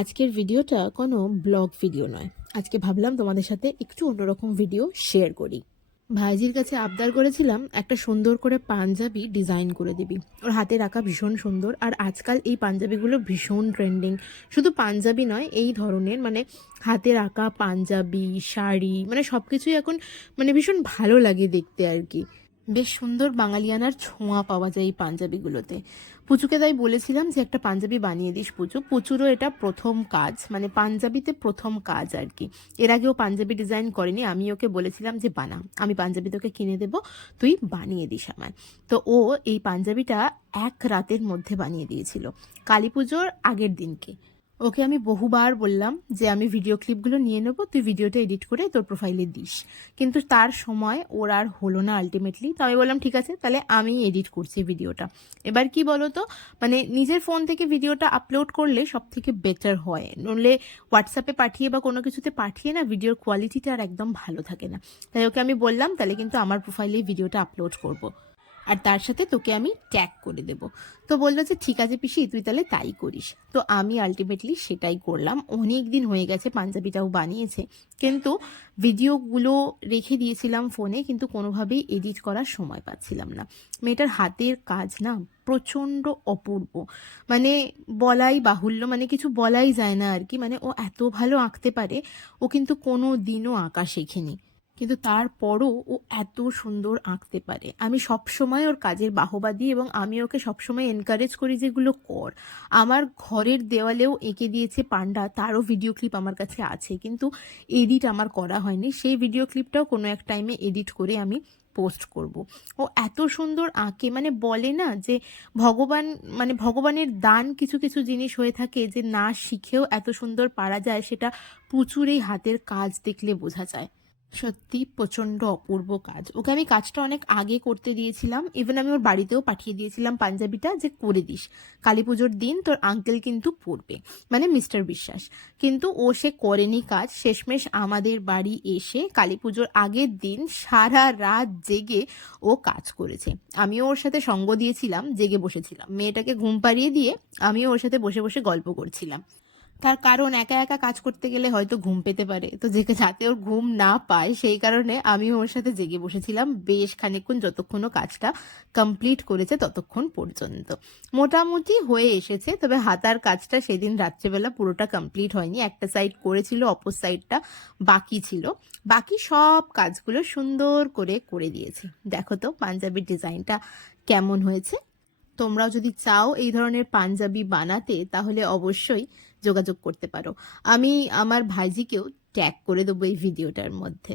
আজকের ভিডিওটা কোনো ব্লগ ভিডিও নয়। আজকে ভাবলাম তোমাদের সাথে একটু অন্যরকম ভিডিও শেয়ার করি। ভাইজির কাছে আবদার করেছিলাম একটা সুন্দর করে পাঞ্জাবি ডিজাইন করে দিবি। ওর হাতে রাখা ভীষণ সুন্দর, আর আজকাল এই পাঞ্জাবিগুলো ভীষণ ট্রেন্ডিং। শুধু পাঞ্জাবি নয়, এই ধরনের হাতে রাখা পাঞ্জাবি, শাড়ি, সব কিছুই এখন ভীষণ ভালো লাগে দেখতে আর কি। বেশ সুন্দর বাঙালিয়ানার ছোঁয়া পাওয়া যায় এই পাঞ্জাবিগুলোতে। পুচুকে তাই বলেছিলাম যে একটা পাঞ্জাবি বানিয়ে দিস পুচু। পুচুরও এটা প্রথম কাজ, পাঞ্জাবিতে প্রথম কাজ আর কি। এর আগেও পাঞ্জাবি ডিজাইন করেনি। আমি ওকে বলেছিলাম যে বানা, আমি পাঞ্জাবি তোকে কিনে দেবো, তুই বানিয়ে দিস আমায়। তো ও এই পাঞ্জাবিটা এক রাতের মধ্যে বানিয়ে দিয়েছিল, কালী পুজোর আগের দিনকে। ওকে আমি বহুবার বললাম যে আমি ভিডিও ক্লিপগুলো নিয়ে নেবো, তুই ভিডিওটা এডিট করে তোর প্রোফাইলে দিস, কিন্তু তার সময় ওর আর হলো না আলটিমেটলি। তো আমি বললাম ঠিক আছে, তাহলে আমি এডিট করছি ভিডিওটা। এবার কি বলো তো, নিজের ফোন থেকে ভিডিওটা আপলোড করলে সব থেকে বেটার হয়, নইলে হোয়াটসঅ্যাপে পাঠিয়ে বা কোনো কিছুতে পাঠিয়ে না ভিডিওর কোয়ালিটিটা আর একদম ভালো থাকে না। তাই ওকে আমি বললাম তাহলে কিন্তু আমার প্রোফাইলেই ভিডিওটা আপলোড করব, আর তার সাথে তোকে আমি ট্যাগ করে দেব। তো বললো যে ঠিক আছে পিসি, তুই তাহলে তাই করিস। তো আমি আলটিমেটলি সেটাই করলাম। অনেক দিন হয়ে গেছে পাঞ্জাবিটাও বানিয়েছে, কিন্তু ভিডিওগুলো রেখে দিয়েছিলাম ফোনে, কিন্তু কোনোভাবেই এডিট করার সময় পাচ্ছিলাম না। মেয়েটার হাতের কাজ না প্রচণ্ড অপূর্ব, বলাই বাহুল্য, কিছু বলাই যায় না আর কি। ও এত ভালো আঁকতে পারে। ও কিন্তু কোনো দিনও আঁকা শেখেনি, কিন্তু তারপরও ও এত সুন্দর আঁকতে পারে। আমি সবসময় ওর কাজের বাহবা দিই, এবং আমি ওকে সবসময় এনকারেজ করি যেগুলো কর। আমার ঘরের দেওয়ালেও এঁকে দিয়েছে পান্ডা, তারও ভিডিও ক্লিপ আমার কাছে আছে, কিন্তু এডিট আমার করা হয়নি। সেই ভিডিও ক্লিপটাও কোনো এক টাইমে এডিট করে আমি পোস্ট করব। ও এত সুন্দর আঁকে, বলে না যে ভগবান, ভগবানের দান কিছু কিছু জিনিস হয়ে থাকে যে না শিখেও এত সুন্দর পারা যায়, সেটা প্রচুর এই হাতের কাজ দেখলে বোঝা যায়। সত্যি প্রচণ্ড অপূর্ব কাজ। ওকে আমি কাজটা অনেক আগে করতে দিয়েছিলাম, ইভেন আমি ওর বাড়িতেও পাঠিয়ে দিয়েছিলাম পাঞ্জাবিটা, যে করে দিস, কালী পুজোর দিন তোর আঙ্কেল কিন্তু পরবে, মিস্টার বিশ্বাস। কিন্তু ও সে করেনি কাজ। শেষমেশ আমাদের বাড়ি এসে কালী পুজোর আগের দিন সারা রাত জেগে ও কাজ করেছে। আমিও ওর সাথে সঙ্গ দিয়েছিলাম, জেগে বসেছিলাম, মেয়েটাকে ঘুম পাড়িয়ে দিয়ে আমিও ওর সাথে বসে বসে গল্প করছিলাম। তার কারণ একা একা কাজ করতে গেলে হয়তো ঘুম পেতে পারে, তো যাতে ওর ঘুম না পায় সেই কারণে আমিও ওর সাথে জেগে বসেছিলাম বেশ খানিকক্ষণ, যতক্ষণ ও কাজটা কমপ্লিট করেছে ততক্ষণ পর্যন্ত। মোটামুটি হয়ে এসেছে, তবে হাতার কাজটা সেদিন রাত্রেবেলা পুরোটা কমপ্লিট হয়নি। একটা সাইড করেছিল, অপর সাইডটা বাকি ছিল। বাকি সব কাজগুলো সুন্দর করে করে দিয়েছে। দেখো তো পাঞ্জাবির ডিজাইনটা কেমন হয়েছে। তোমরাও যদি চাও এই ধরনের পাঞ্জাবি বানাতে, তাহলে অবশ্যই যোগাযোগ করতে পারো। আমি আমার ভাইজিকেও ট্যাগ করে দেবো এই ভিডিওটার মধ্যে।